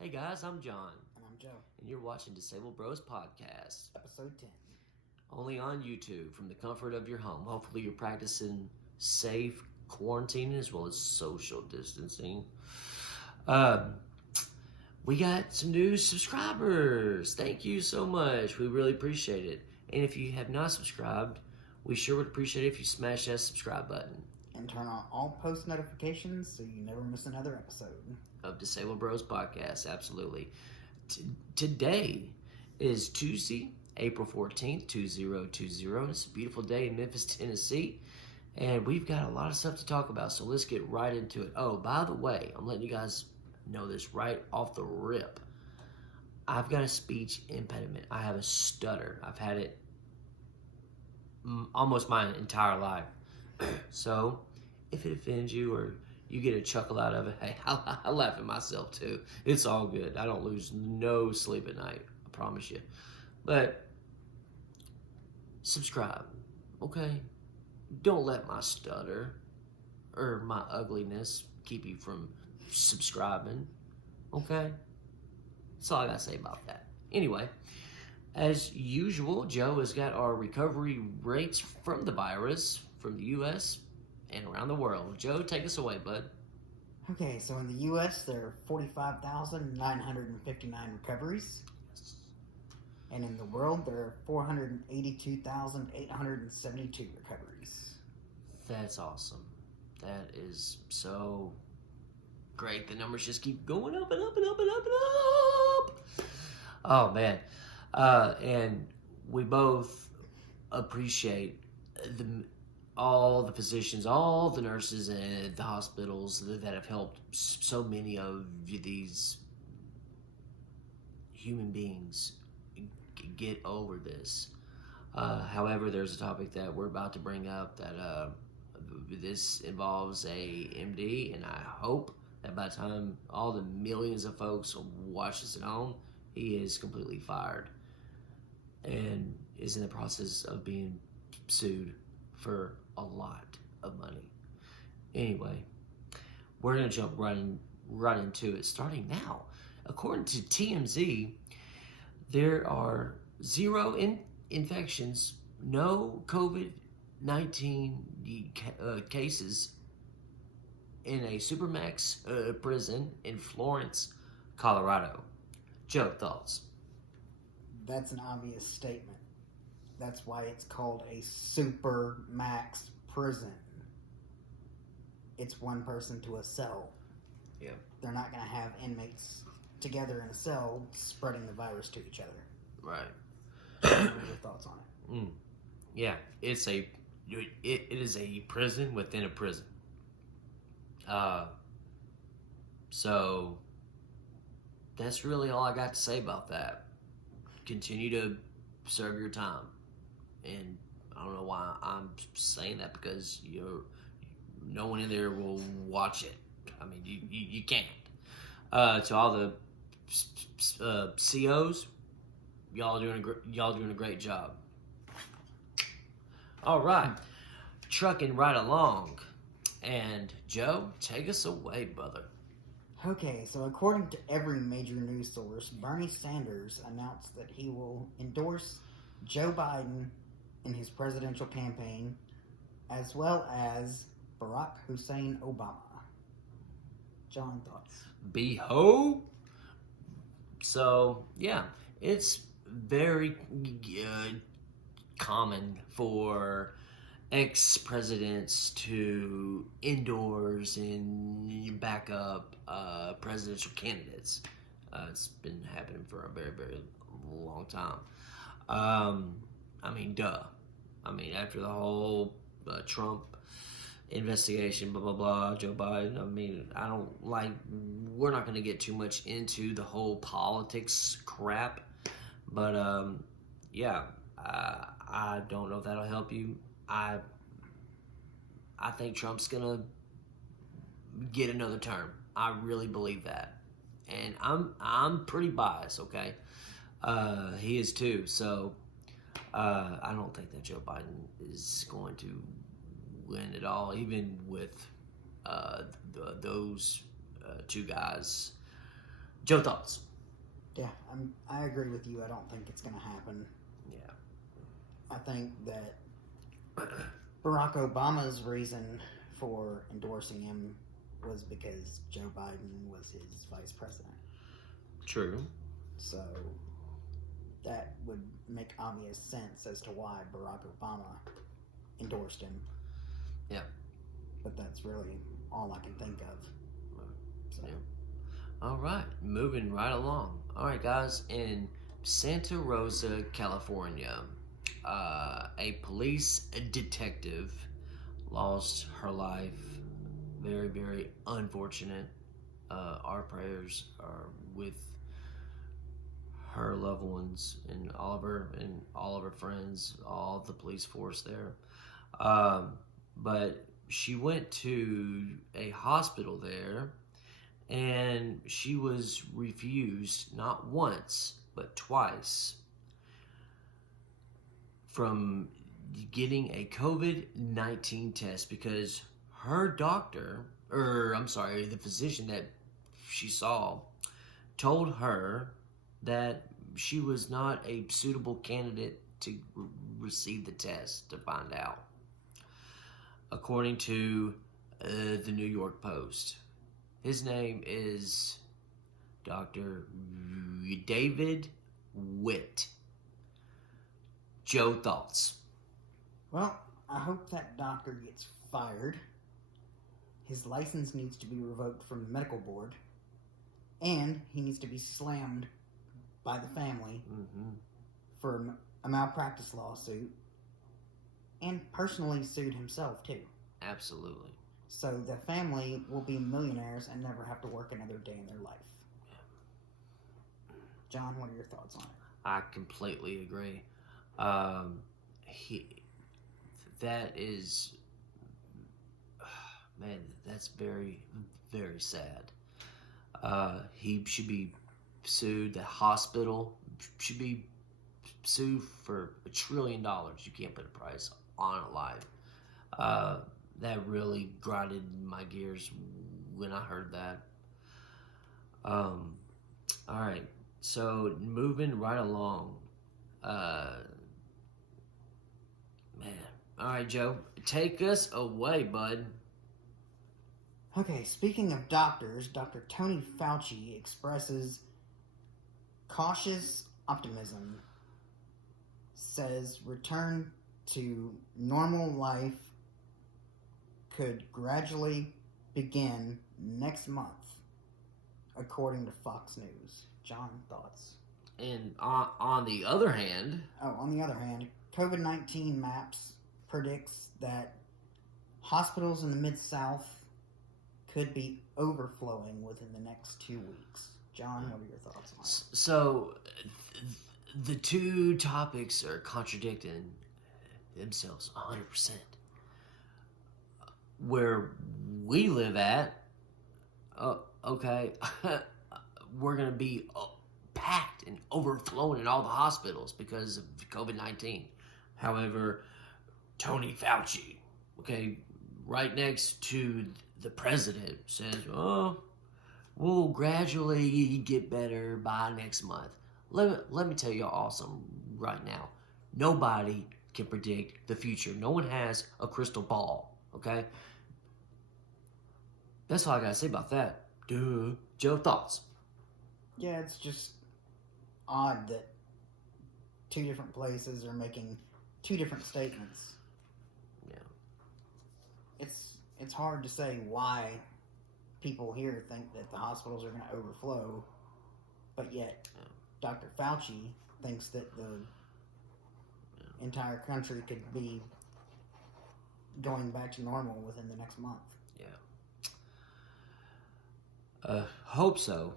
Hey guys, I'm John, And I'm Joe. and you're watching Disabled Bros Podcast, Episode 10. only on YouTube from the comfort of your home. Hopefully, you're practicing safe quarantining as well as social distancing. Um, we got some new subscribers. Thank you so much. We really appreciate it. And if you have not subscribed, we sure would appreciate it if you smash that subscribe button And turn on all post notifications so you never miss another episode. of Disabled Bros Podcast. Absolutely. Today is Tuesday, April 14th, 2020. And it's a beautiful day in Memphis, Tennessee. And we've got a lot of stuff to talk about, so let's get right into it. Oh, by the way, I'm letting you guys know this right off the rip. I've got a speech impediment. I have a stutter. I've had it almost my entire life. So, if it offends you or you get a chuckle out of it, hey, I laugh at myself too. It's all good. I don't lose no sleep at night. I promise you. But subscribe, okay? Don't let my stutter or my ugliness keep you from subscribing, okay? That's all I gotta say about that. Anyway, as usual, Joe has got our recovery rates from the virus from the U.S. and around the world. Joe, take us away, bud. Okay, so in the U.S., there are 45,959 recoveries. And in the world, there are 482,872 recoveries. That's awesome. That is so great. The numbers just keep going up and up and up and up and up. Oh, man. And we both appreciate all the physicians, all the nurses, and the hospitals that have helped so many of these human beings get over this. However, there's a topic that we're about to bring up that this involves a MD, and I hope that by the time all the millions of folks watch this at home, he is completely fired and is in the process of being sued for a lot of money. Anyway, we're going to jump right into it starting now. According to TMZ, there are 0 infections, no COVID-19 cases in a Supermax prison in Florence, Colorado. Joe, thoughts? That's an obvious statement. That's why it's called a super max prison. It's one person to a cell. Yeah. They're not going to have inmates together in a cell spreading the virus to each other. Right. What are your thoughts on it? Yeah, it is a prison within a prison. So that's really all I got to say about that. Continue to serve your time. And I don't know why I'm saying that, because no one in there will watch it. I mean, you can't. To all the COs, y'all doing a great job. All right, trucking right along, and Joe, take us away, brother. Okay, so according to every major news source, Bernie Sanders announced that he will endorse Joe Biden in his presidential campaign, as well as Barack Hussein Obama. John, thoughts? Beho. So, yeah, it's very common for ex-presidents to endorse and back up presidential candidates. It's been happening for a very, very long time. I mean, duh. I mean, after the whole Trump investigation, blah, blah, blah, Joe Biden, I mean, we're not going to get too much into the whole politics crap, but, yeah, I don't know if that'll help you. I think Trump's going to get another term. I really believe that. And I'm pretty biased, okay? He is too, so I don't think that Joe Biden is going to win at all, even with those two guys Joe, thoughts? Yeah, I agree with you. I don't think it's going to happen. Yeah. I think that Barack Obama's reason for endorsing him was because Joe Biden was his vice president. True. So that would make obvious sense as to why Barack Obama endorsed him. Yeah. But that's really all I can think of. So. Yeah. All right, moving right along. All right, guys, in Santa Rosa, California, a police detective lost her life. Very, very unfortunate. Our prayers are with her loved ones and all of her friends, all of the police force there. But she went to a hospital there, and she was refused not once but twice from getting a COVID-19 test because her doctor, the physician that she saw, told her that she was not a suitable candidate to receive the test to find out, according to the New York Post. His name is Dr. David Witt. Joe, thoughts? Well, I hope that doctor gets fired. His license needs to be revoked from the medical board. And he needs to be slammed by the family for a malpractice lawsuit. And personally sued himself, too. Absolutely. So the family will be millionaires and never have to work another day in their life. John, what are your thoughts on it? I completely agree. That is, man, that's very, very sad. He should be sued. The hospital should be sued for $1 trillion. You can't put a price on a life. That really grinded my gears when I heard that. All right, so moving right along. Man, all right, Joe, take us away, bud. Okay, speaking of doctors, Dr. Tony Fauci expresses cautious optimism. Says return to normal life could gradually begin next month, according to Fox News. John, thoughts? And on the other hand... COVID-19 Maps predicts that hospitals in the Mid-South could be overflowing within the next 2 weeks. John, what are your thoughts on it? So, the two topics are contradicting themselves 100%. Where we live at, okay, we're going to be packed and overflowing in all the hospitals because of COVID-19. However, Tony Fauci, okay, right next to the president, says, oh, we'll gradually get better by next month. Let me tell you all something right now. Nobody can predict the future. No one has a crystal ball, okay? That's all I gotta say about that. Duh. Joe, thoughts? Yeah, it's just odd that two different places are making two different statements. Yeah. It's hard to say why people here think that the hospitals are going to overflow, but yet Dr. Fauci thinks that the entire country could be going back to normal within the next month. Yeah. Hope so.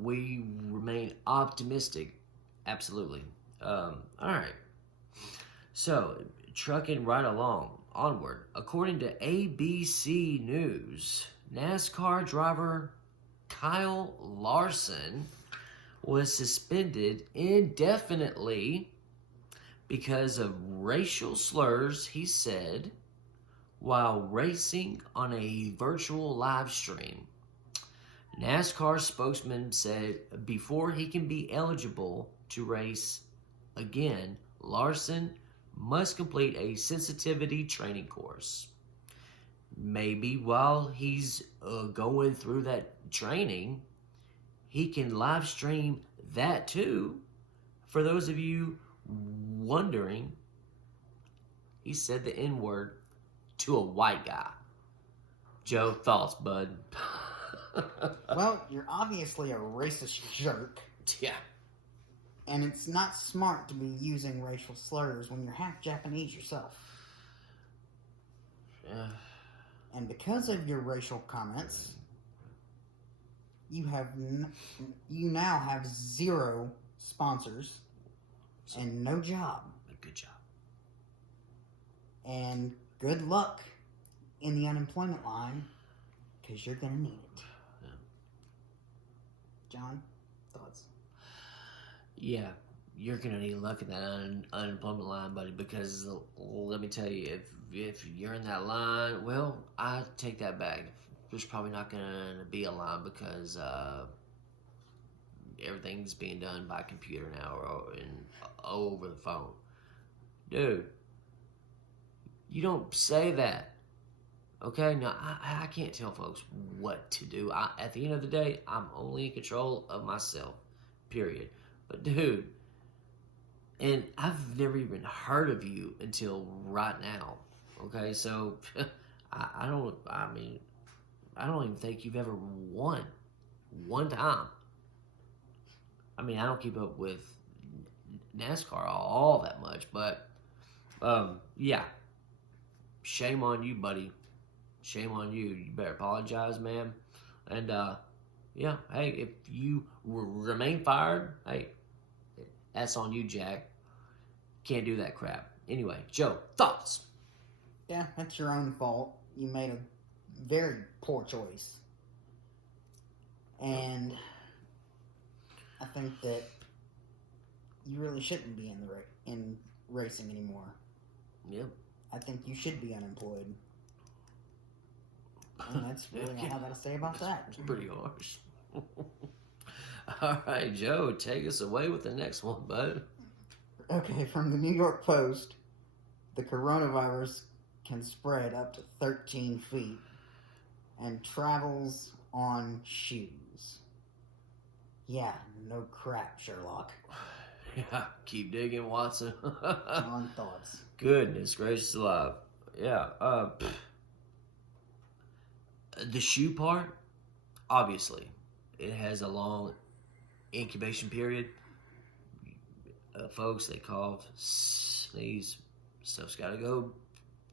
We remain optimistic. Absolutely. All right. So, trucking right along, onward. According to ABC News, NASCAR driver Kyle Larson was suspended indefinitely because of racial slurs he said while racing on a virtual live stream. NASCAR spokesman said before he can be eligible to race again, Larson must complete a sensitivity training course. Maybe while he's going through that training, he can live stream that too. For those of you wondering, he said the N word to a white guy. Joe, thoughts, bud? Well, you're obviously a racist jerk. Yeah. And it's not smart to be using racial slurs when you're half Japanese yourself. Yeah. And because of your racial comments, you now have 0 sponsors and no job. Good job. And good luck in the unemployment line, because you're going to need it. Yeah. John, thoughts? Yeah, you're going to need luck in that unemployment line, buddy, because let me tell you, if you're in that line, well, I take that back. There's probably not going to be a line because everything's being done by computer now or over the phone. Dude, you don't say that. Okay? Now, I can't tell folks what to do. At the end of the day, I'm only in control of myself. Period. But, dude, and I've never even heard of you until right now. Okay? So, I don't even think you've ever won one time. I mean, I don't keep up with NASCAR all that much, but yeah, shame on you, buddy. Shame on you. You better apologize, man. And yeah, hey, if you remain fired, hey, that's on you, Jack. Can't do that crap. Anyway, Joe, thoughts? Yeah, that's your own fault. You made a very poor choice. And I think that you really shouldn't be in racing anymore. Yep. I think you should be unemployed. And that's really all I got to say about that. It's pretty harsh. All right, Joe, take us away with the next one, bud. Okay, from the New York Post, the coronavirus can spread up to 13 feet and travels on shoes. Yeah, no crap, Sherlock. Yeah, keep digging, Watson. John, thoughts? Goodness gracious alive. Yeah, the shoe part, obviously, it has a long incubation period. Folks, they cough, sneeze, stuff's got to go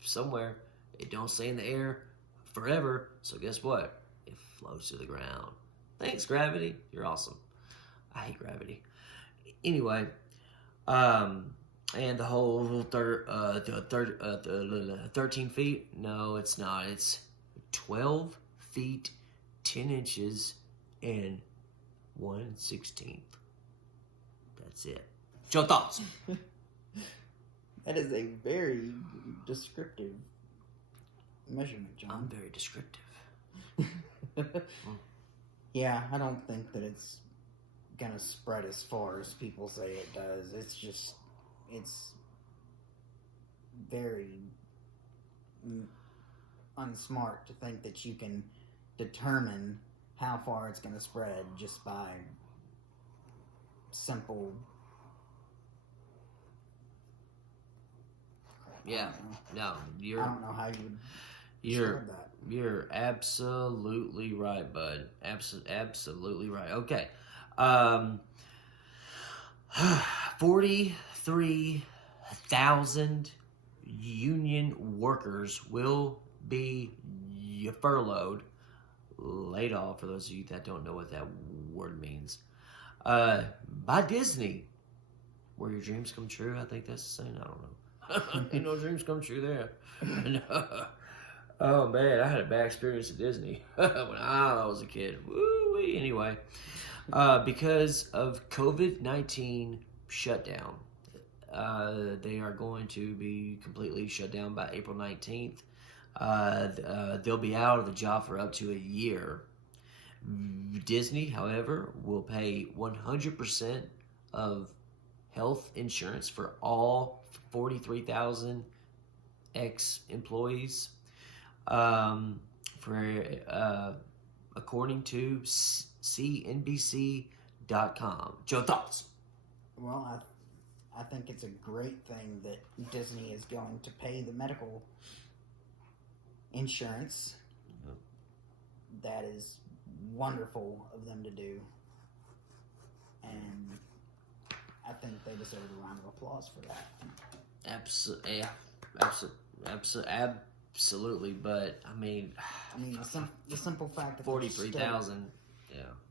somewhere. It don't stay in the air forever, so guess what? It floats to the ground. Thanks, gravity. You're awesome. I hate gravity. Anyway, and the whole 13 feet? No, it's not. It's 12 feet, 10 inches, and 1/16. That's it. Joe, thoughts? That is a very descriptive measurement, John. I'm very descriptive. Yeah, I don't think that it's gonna spread as far as people say it does. It's very unsmart to think that you can determine how far it's gonna spread just by simple. Yeah, no, I don't know how you would describe that. You're absolutely right, bud. Absolutely right. Okay. 43,000 union workers will be furloughed, laid off, for those of you that don't know what that word means, by Disney. Where your dreams come true, I think that's the saying. I don't know. Ain't no dreams come true there. Oh man, I had a bad experience at Disney when I was a kid. Woo-wee. Anyway, because of COVID-19 shutdown, they are going to be completely shut down by April 19th. They'll be out of the job for up to a year. Disney, however, will pay 100% of health insurance for all 43,000 ex-employees. According to CNBC.com. Joe, thoughts? Well, I think it's a great thing that Disney is going to pay the medical insurance. Yep. That is wonderful of them to do. And I think they deserve a round of applause for that. Absolutely. But I mean, the simple fact that 43,000.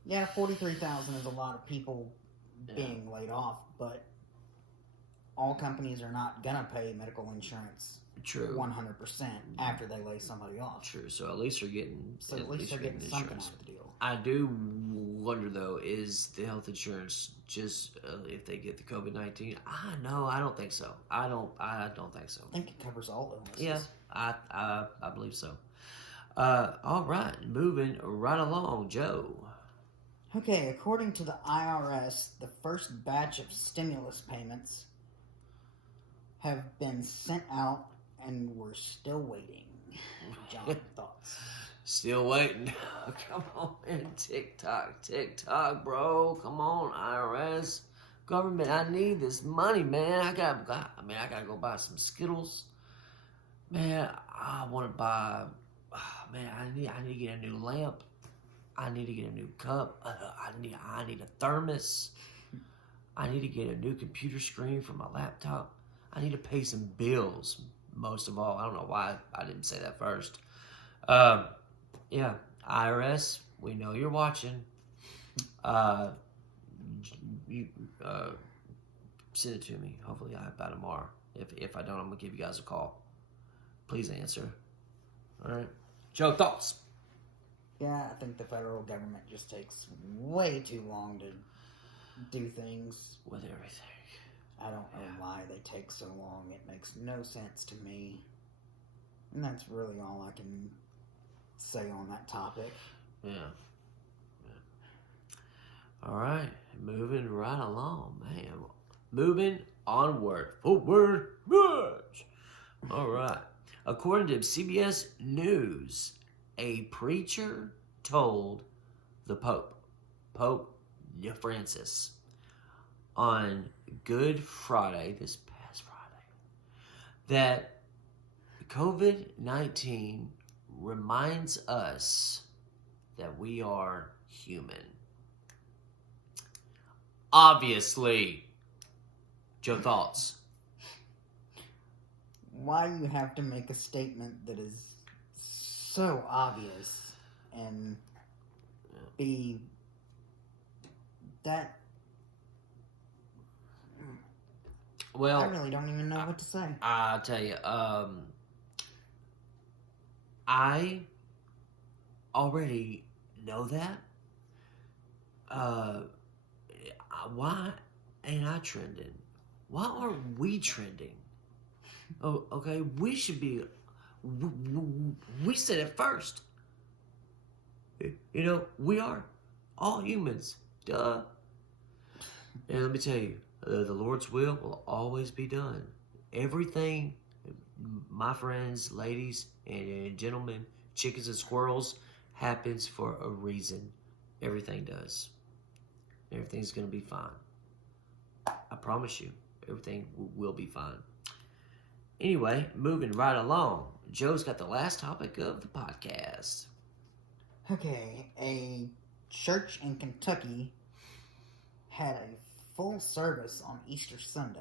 Yeah, 43,000 is a lot of people being laid off, but all companies are not gonna pay medical insurance. True. 100% after they lay somebody off. True. So at least they're getting. So at least they're getting something out of the deal. I do wonder though, is the health insurance just if they get the COVID-19? I don't think so. I don't think so. I think it covers all illnesses. Yeah, I believe so. All right, moving right along, Joe. Okay, according to the IRS, the first batch of stimulus payments have been sent out, and we're still waiting. John, thoughts? Still waiting. Come on, man. TikTok, bro. Come on, IRS. Government, I need this money, man. I gotta go buy some Skittles. Man, I want to buy. Man, I need to get a new lamp. I need to get a new cup. I need a thermos. I need to get a new computer screen for my laptop. I need to pay some bills. Most of all, I don't know why I didn't say that first. Yeah, IRS, we know you're watching. You send it to me. Hopefully, I have by tomorrow. If I don't, I'm gonna give you guys a call. Please answer. All right, Joe, thoughts? Yeah, I think the federal government just takes way too long to do things with everything. I don't know why they take so long. It makes no sense to me. And that's really all I can say on that topic. Yeah. All right, moving right along, man. Moving onward. Forward march. All right. According to CBS News, a preacher told the Pope Francis, on Good Friday, this past Friday, that COVID-19 reminds us that we are human. Obviously. Joe, thoughts? Why you have to make a statement that is so obvious and be that... Well, I really don't even know what to say. I'll tell you, I already know that. Why ain't I trending? Why aren't we trending? Oh, okay, we should be. We said it first. You know, we are all humans. Duh. And let me tell you, the Lord's will always be done. Everything, my friends, ladies, and gentlemen, chickens and squirrels, happens for a reason. Everything does. Everything's going to be fine. I promise you, everything will be fine. Anyway, moving right along. Joe's got the last topic of the podcast. Okay, a church in Kentucky had a full service on Easter Sunday.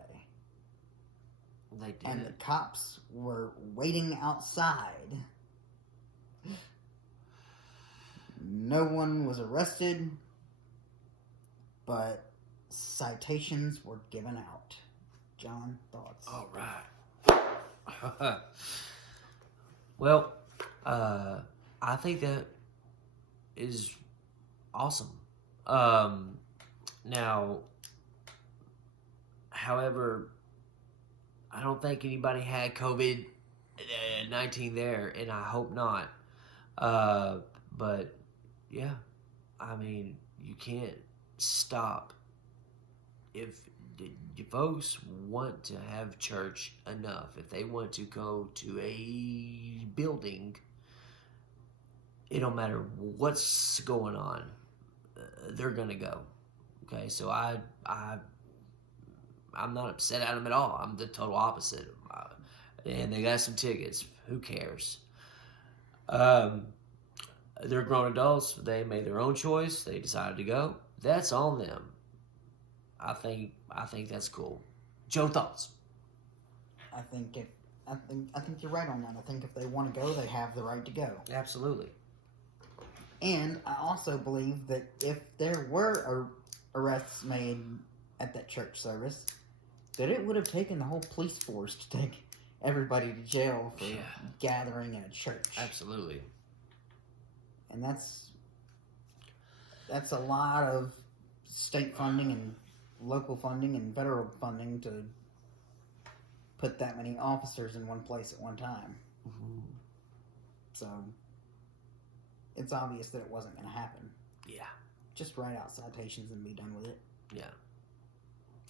They did. And the cops were waiting outside. No one was arrested, but citations were given out. John, thoughts? All right. Well, I think that is awesome. Now, however, I don't think anybody had COVID-19 there, and I hope not. But yeah, I mean, you can't stop. If you folks want to have church enough, if they want to go to a building, it don't matter what's going on, they're gonna go. Okay, so I'm not upset at them at all. I'm the total opposite. And they got some tickets. Who cares? They're grown adults. They made their own choice. They decided to go. That's on them. I think that's cool. Joe, thoughts? I think you're right on that. I think if they want to go, they have the right to go. Absolutely. And I also believe that if there were arrests made at that church service, that it would have taken the whole police force to take everybody to jail for gathering in a church. Absolutely. And that's a lot of state funding and local funding and federal funding to put that many officers in one place at one time. Mm-hmm. So it's obvious that it wasn't going to happen. Yeah. Just write out citations and be done with it. Yeah.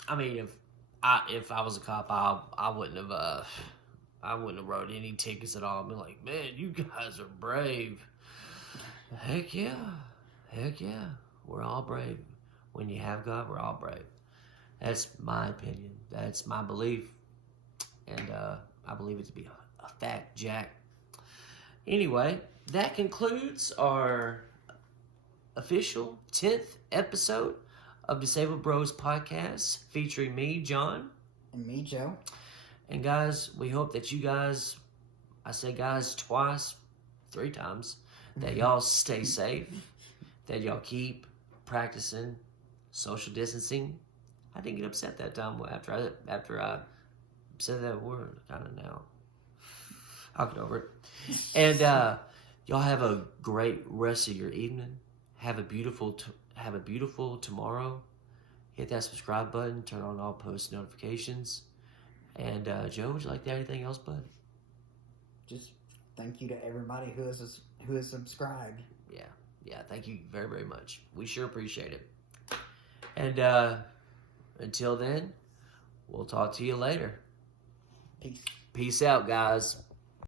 I mean, if I was a cop, I wouldn't have wrote any tickets at all. I'd be like, man, you guys are brave. Heck yeah. We're all brave. When you have God, we're all brave. That's my opinion. That's my belief. And I believe it to be a fact, Jack. Anyway, that concludes our official 10th episode of Disabled Bros Podcast, featuring me, John. And me, Joe. And guys, we hope that you guys, I say guys twice, 3 times, that y'all stay safe, that y'all keep practicing social distancing. I didn't get upset that time after I said that word, kind of now. I'll get over it. And y'all have a great rest of your evening. Have a beautiful tomorrow. Hit that subscribe button. Turn on all post notifications. And Joe, would you like to add anything else, bud? Just thank you to everybody who has subscribed. Yeah. Thank you very, very much. We sure appreciate it. And until then, we'll talk to you later. Peace. Peace out, guys.